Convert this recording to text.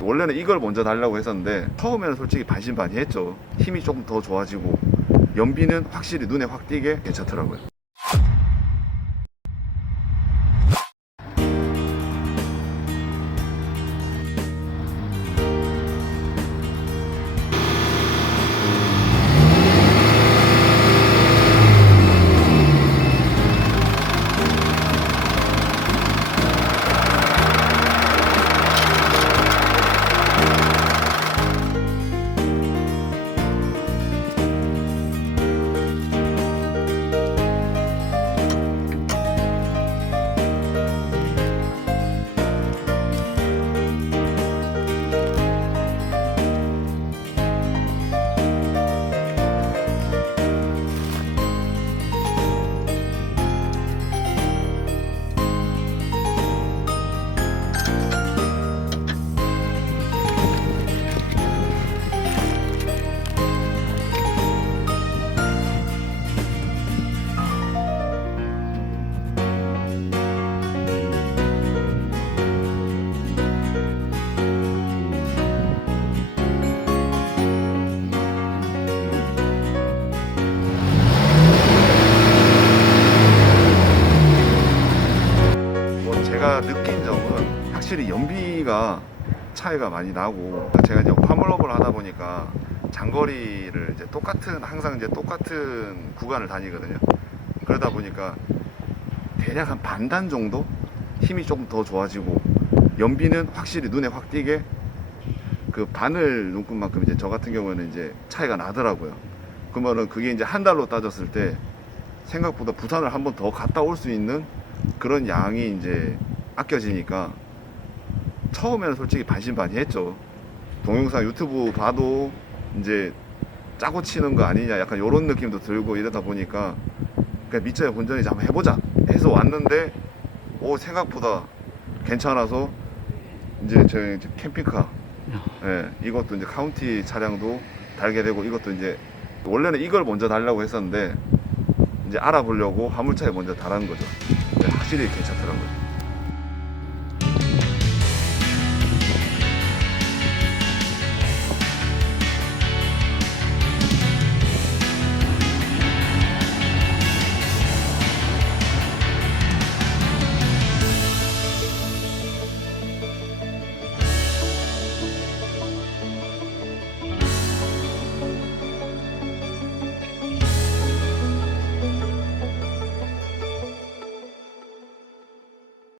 원래는 이걸 먼저 달라고 했었는데 처음에는 솔직히 반신반의했죠. 힘이 조금 더 좋아지고 연비는 확실히 눈에 확 띄게 괜찮더라고요. 제가 느낀 점은 확실히 연비가 차이가 많이 나고 제가 이제 화물업을 하다 보니까 장거리를 이제 똑같은 항상 이제 똑같은 구간을 다니거든요. 그러다 보니까 대략 한 반단 정도 힘이 조금 더 좋아지고 연비는 확실히 눈에 확 띄게 그 바늘 눈금만큼 이제 저 같은 경우는 이제 차이가 나더라고요. 그러면은 그게 이제 한 달로 따졌을 때 생각보다 부산을 한 번 더 갔다 올 수 있는 그런 양이 이제 아껴지니까 처음에는 솔직히 반신반의했죠. 동영상 유튜브 봐도 이제 짜고 치는 거 아니냐 약간 이런 느낌도 들고 이러다 보니까 그냥 밑자에 본전이 한번 해보자 해서 왔는데 오 생각보다 괜찮아서 이제 저희 이제 캠핑카 예, 이것도 이제 카운티 차량도 달게 되고 이것도 이제 원래는 이걸 먼저 달라고 했었는데 이제 알아보려고 화물차에 먼저 달은 거죠. 네, 확실히 괜찮더라고요.